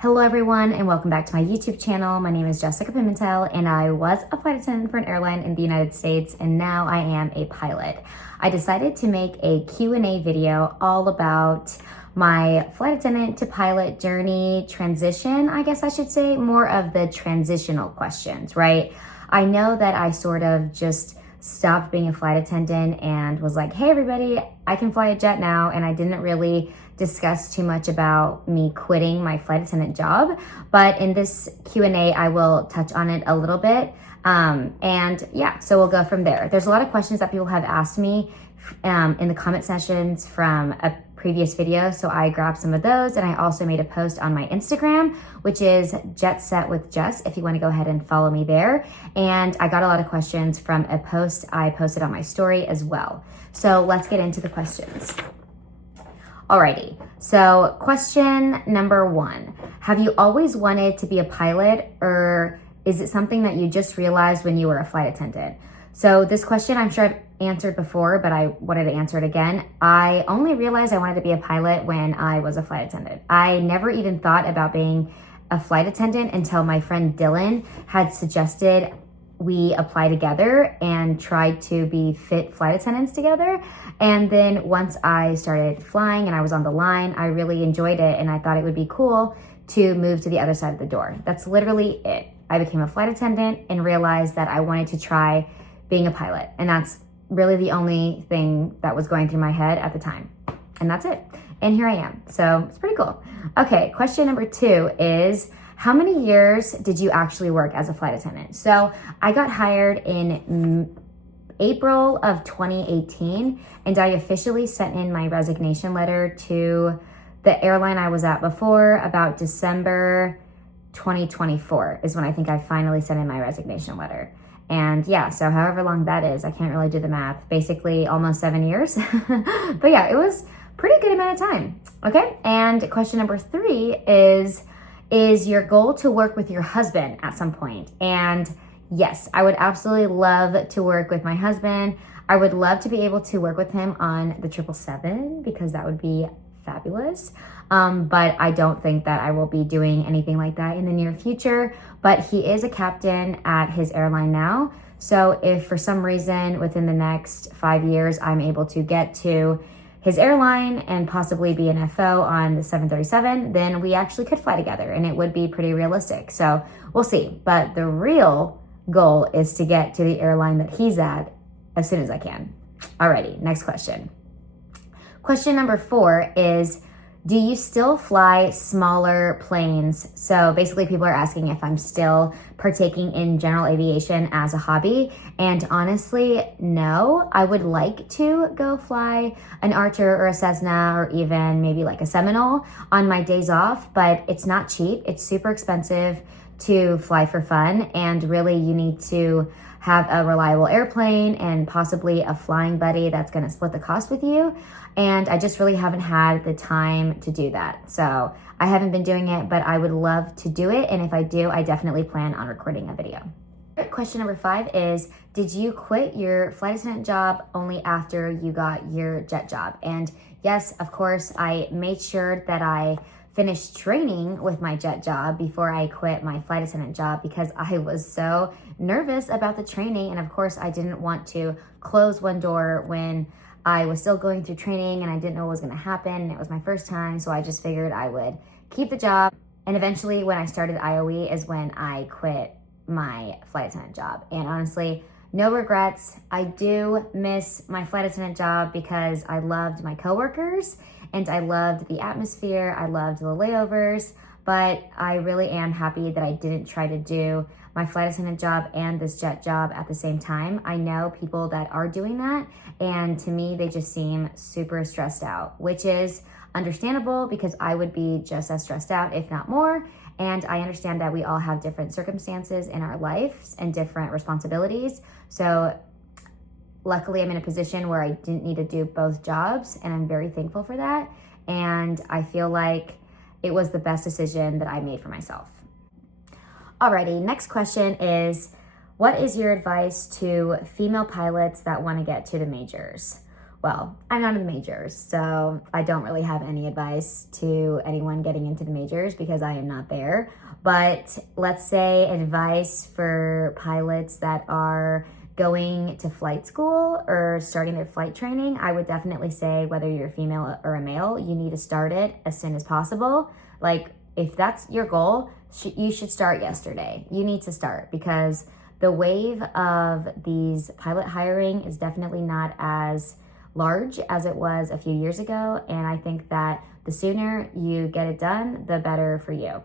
Hello everyone and welcome back to my YouTube channel. My name is Jessica Pimentel and I was a flight attendant for an airline in the United States and now I am a pilot. I decided to make a Q&A video all about my flight attendant to pilot journey transition, I guess I should say, more of the transitional questions, right? I know that I sort of just stopped being a flight attendant and was like, hey everybody, I can fly a jet now, and I didn't really discuss too much about me quitting my flight attendant job, but in this Q&A I will touch on it a little bit, and yeah, so we'll go from there. There's a lot of questions that people have asked me in the comment sessions from a previous video, so I grabbed some of those, and I also made a post on my Instagram, which is Jet Set with Jess, if you want to go ahead and follow me there. And I got a lot of questions from a post I posted on my story as well. So let's get into the questions. Alrighty, so question number 1. Have you always wanted to be a pilot, or is it something that you just realized when you were a flight attendant? So this question I'm sure I've answered before, but I wanted to answer it again. I only realized I wanted to be a pilot when I was a flight attendant. I never even thought about being a flight attendant until my friend Dylan had suggested we apply together and tried to be fit flight attendants together. And then once I started flying and I was on the line, I really enjoyed it and I thought it would be cool to move to the other side of the door. That's literally it. I became a flight attendant and realized that I wanted to try being a pilot. And that's really the only thing that was going through my head at the time. And that's it. And here I am. So it's pretty cool. Okay, question number 2 is, how many years did you actually work as a flight attendant? So I got hired in April of 2018, and I officially sent in my resignation letter to the airline I was at before about December 2024 is when I think I finally sent in my resignation letter. And yeah, so however long that is, I can't really do the math, basically almost 7 years. But yeah, it was pretty good amount of time. Okay, and question number 3 is your goal to work with your husband at some point? And yes, I would absolutely love to work with my husband. I would love to be able to work with him on the 777 because that would be fabulous. But I don't think that I will be doing anything like that in the near future. But he is a captain at his airline now. So if for some reason within the next 5 years I'm able to get to his airline and possibly be an FO on the 737, then we actually could fly together and it would be pretty realistic. So we'll see. But the real goal is to get to the airline that he's at as soon as I can. Alrighty, next question. Question number 4 is, do you still fly smaller planes? So basically people are asking if I'm still partaking in general aviation as a hobby. And honestly, no. I would like to go fly an Archer or a Cessna or even maybe like a Seminole on my days off, but it's not cheap. It's super expensive to fly for fun. And really you need to have a reliable airplane and possibly a flying buddy that's going to split the cost with you. And I just really haven't had the time to do that. So I haven't been doing it, but I would love to do it. And if I do, I definitely plan on recording a video. Question number 5 is, did you quit your flight attendant job only after you got your jet job? And yes, of course, I made sure that I finished training with my jet job before I quit my flight attendant job because I was so nervous about the training. And of course, I didn't want to close one door when I was still going through training and I didn't know what was going to happen. And it was my first time. So I just figured I would keep the job. And eventually when I started IOE is when I quit my flight attendant job. And honestly, no regrets. I do miss my flight attendant job because I loved my coworkers and I loved the atmosphere. I loved the layovers, but I really am happy that I didn't try to do my flight attendant job and this jet job at the same time. I know people that are doing that, and to me, they just seem super stressed out, which is understandable because I would be just as stressed out, if not more. And I understand that we all have different circumstances in our lives and different responsibilities. So luckily I'm in a position where I didn't need to do both jobs, and I'm very thankful for that. And I feel like it was the best decision that I made for myself. Alrighty, next question is, what is your advice to female pilots that want to get to the majors? well, I'm not in the majors, so I don't really have any advice to anyone getting into the majors because I am not there. But let's say advice for pilots that are going to flight school or starting their flight training, I would definitely say whether you're a female or a male, you need to start it as soon as possible. Like, if that's your goal, you should start yesterday. You need to start because the wave of these pilot hiring is definitely not as large as it was a few years ago. And I think that the sooner you get it done, the better for you.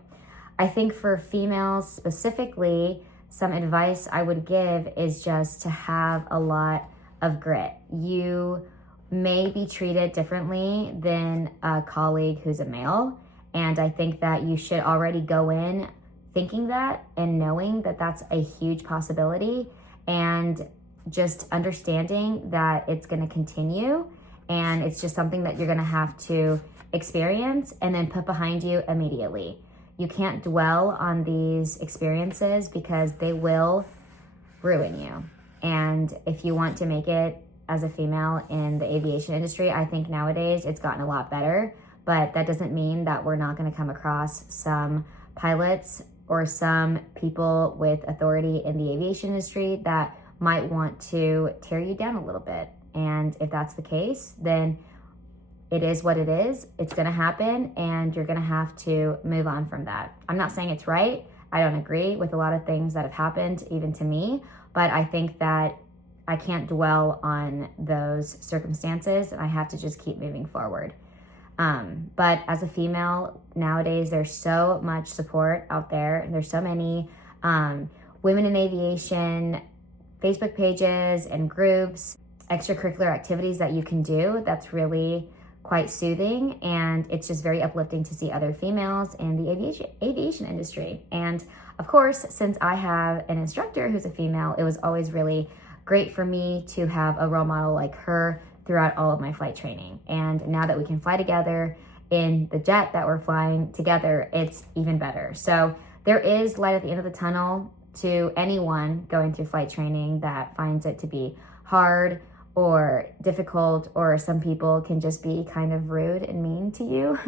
I think for females specifically, some advice I would give is just to have a lot of grit. You may be treated differently than a colleague who's a male. And I think that you should already go in thinking that and knowing that that's a huge possibility, and just understanding that it's going to continue and it's just something that you're going to have to experience and then put behind you immediately. You can't dwell on these experiences because they will ruin you. And if you want to make it as a female in the aviation industry, I think nowadays it's gotten a lot better, but that doesn't mean that we're not going to come across some pilots or some people with authority in the aviation industry that might want to tear you down a little bit. And if that's the case, then it is what it is. It's going to happen and you're going to have to move on from that. I'm not saying it's right. I don't agree with a lot of things that have happened, even to me, but I think that I can't dwell on those circumstances and I have to just keep moving forward. But as a female nowadays, there's so much support out there. There's so many women in aviation Facebook pages and groups, extracurricular activities that you can do. That's really quite soothing, and it's just very uplifting to see other females in the aviation industry. And of course, since I have an instructor who's a female, it was always really great for me to have a role model like her throughout all of my flight training. And now that we can fly together in the jet that we're flying together, it's even better. So there is light at the end of the tunnel to anyone going through flight training that finds it to be hard or difficult, or some people can just be kind of rude and mean to you.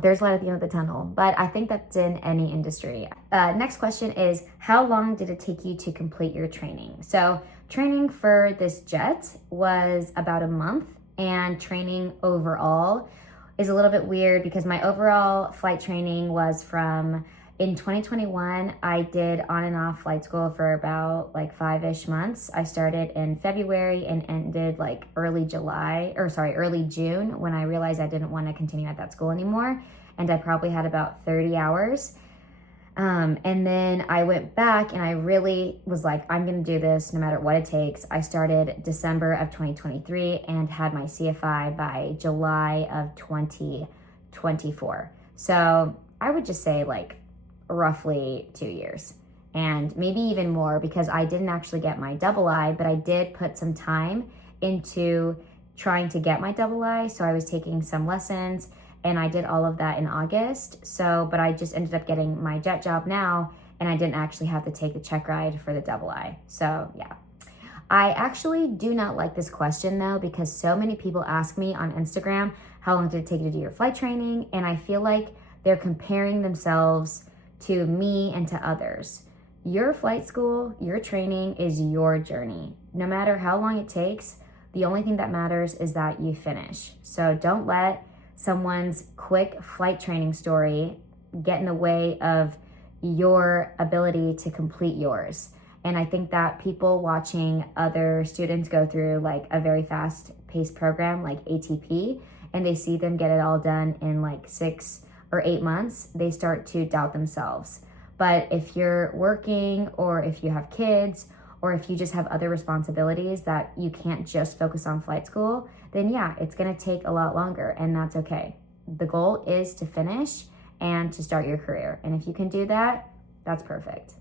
There's light at the end of the tunnel, but I think that's in any industry. Next question is, how long did it take you to complete your training? So training for this jet was about a month, and training overall is a little bit weird because my overall flight training was from, in 2021, I did on and off flight school for about like 5-ish months. I started in February and ended like early June, when I realized I didn't want to continue at that school anymore. And I probably had about 30 hours. And then I went back and I really was like, I'm going to do this no matter what it takes. I started December of 2023 and had my CFI by July of 2024. So I would just say like roughly 2 years, and maybe even more, because I didn't actually get my double I, but I did put some time into trying to get my double I. So I was taking some lessons and I did all of that in August. So, but I just ended up getting my jet job now, and I didn't actually have to take the check ride for the double I. So yeah. I actually do not like this question though, because so many people ask me on Instagram, how long did it take you to do your flight training? And I feel like they're comparing themselves to me and to others. Your flight school, your training is your journey. No matter how long it takes, the only thing that matters is that you finish. So don't let someone's quick flight training story get in the way of your ability to complete yours. And I think that people watching other students go through like a very fast paced program like ATP, and they see them get it all done in like 6 or 8 months, they start to doubt themselves. But if you're working, or if you have kids, or if you just have other responsibilities that you can't just focus on flight school, then yeah, it's gonna take a lot longer, and that's okay. The goal is to finish and to start your career. And if you can do that, that's perfect.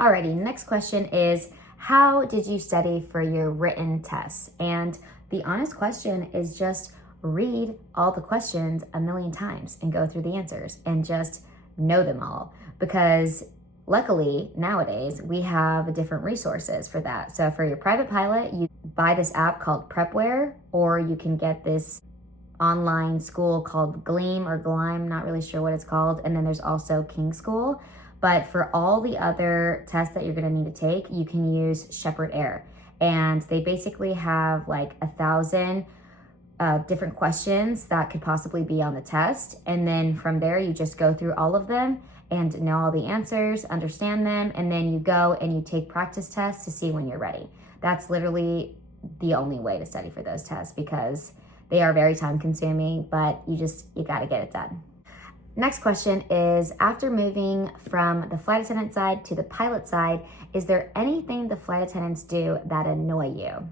Alrighty, next question is, how did you study for your written tests? And the honest question is just read all the questions a million times and go through the answers and just know them all, because luckily nowadays we have different resources for that. So for your private pilot, buy this app called Prepware, or you can get this online school called Gleam or Gleim, not really sure what it's called. And then there's also King School. But for all the other tests that you're gonna need to take, you can use Shepherd Air. And they basically have like 1,000 different questions that could possibly be on the test. And then from there, you just go through all of them and know all the answers, understand them, and then you go and you take practice tests to see when you're ready. That's literally the only way to study for those tests because they are very time consuming, but you gotta get it done. Next question is, after moving from the flight attendant side to the pilot side, is there anything the flight attendants do that annoy you?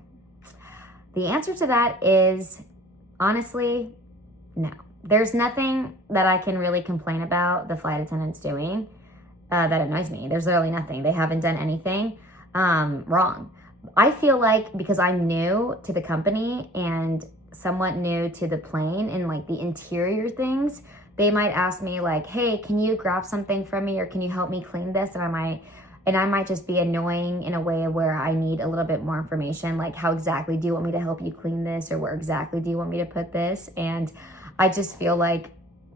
The answer to that is, honestly, no. There's nothing that I can really complain about the flight attendants doing that annoys me. There's literally nothing. They haven't done anything wrong. I feel like because I'm new to the company and somewhat new to the plane and like the interior things, they might ask me like, hey, can you grab something from me or can you help me clean this? And I might just be annoying in a way where I need a little bit more information, like how exactly do you want me to help you clean this, or where exactly do you want me to put this? And I just feel like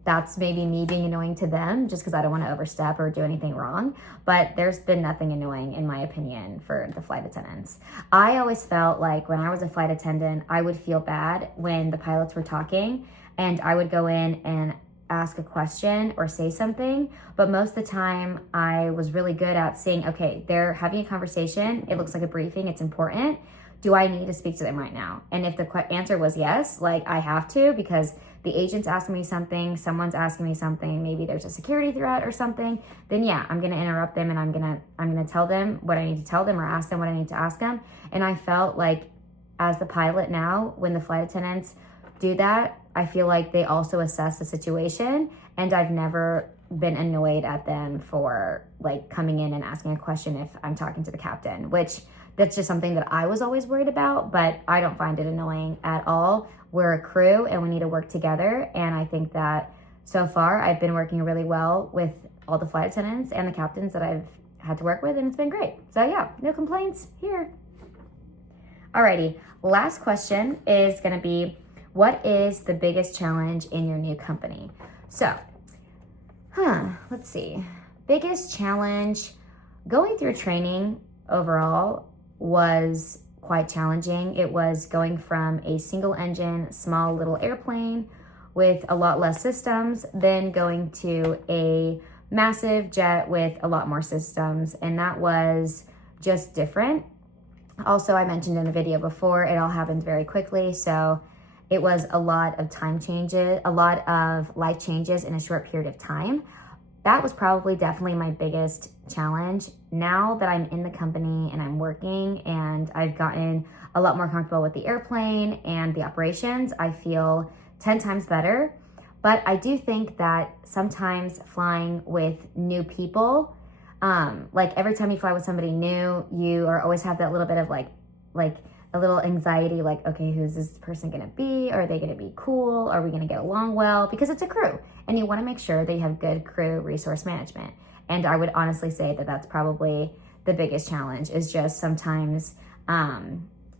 that's maybe me being annoying to them just because I don't want to overstep or do anything wrong. But there's been nothing annoying, in my opinion, for the flight attendants. I always felt like when I was a flight attendant, I would feel bad when the pilots were talking and I would go in and ask a question or say something, but most of the time I was really good at saying, okay, they're having a conversation, it looks like a briefing, it's important, do I need to speak to them right now? And if the answer was yes, like I have to, because the agent's asking me something, someone's asking me something, maybe there's a security threat or something, then yeah, I'm gonna interrupt them and I'm gonna tell them what I need to tell them or ask them what I need to ask them. And I felt like as the pilot now, when the flight attendants do that, I feel like they also assess the situation, and I've never been annoyed at them for like coming in and asking a question if I'm talking to the captain, which that's just something that I was always worried about, but I don't find it annoying at all. We're a crew and we need to work together. And I think that so far I've been working really well with all the flight attendants and the captains that I've had to work with, and it's been great. So yeah, no complaints here. Alrighty, last question is gonna be, what is the biggest challenge in your new company? So, let's see. Biggest challenge, going through training overall was quite challenging. It was going from a single engine, small little airplane with a lot less systems, then going to a massive jet with a lot more systems. And that was just different. Also, I mentioned in the video before, it all happened very quickly. So it was a lot of time changes, a lot of life changes in a short period of time. That was probably definitely my biggest challenge. Now that I'm in the company and I'm working and I've gotten a lot more comfortable with the airplane and the operations, I feel 10 times better. But I do think that sometimes flying with new people, like every time you fly with somebody new, you are always have that little bit of like a little anxiety, like, okay, who's this person gonna be? Are they gonna be cool? Are we gonna get along well? Because it's a crew and you wanna make sure that you have good crew resource management. And I would honestly say that that's probably the biggest challenge, is just sometimes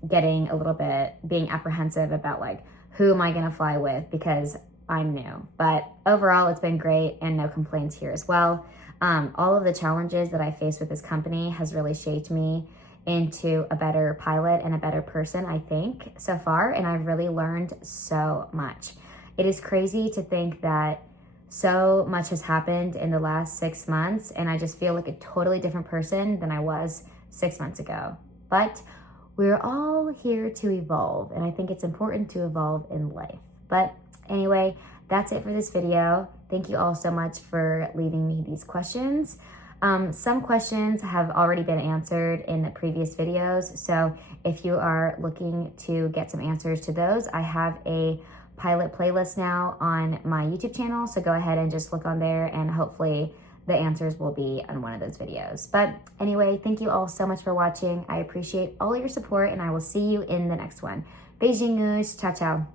getting a little bit, being apprehensive about like, who am I gonna fly with because I'm new. But overall, it's been great and no complaints here as well. All of the challenges that I faced with this company has really shaped me into a better pilot and a better person, I think, so far. And I've really learned so much. It is crazy to think that so much has happened in the last 6 months, and I just feel like a totally different person than I was 6 months ago. But we're all here to evolve, and I think it's important to evolve in life. But anyway, that's it for this video. Thank you all so much for leaving me these questions. Some questions have already been answered in the previous videos, so if you are looking to get some answers to those, I have a pilot playlist now on my YouTube channel, so go ahead and just look on there and hopefully the answers will be on one of those videos. But anyway, thank you all so much for watching. I appreciate all your support and I will see you in the next one. Beijinhos, ciao ciao.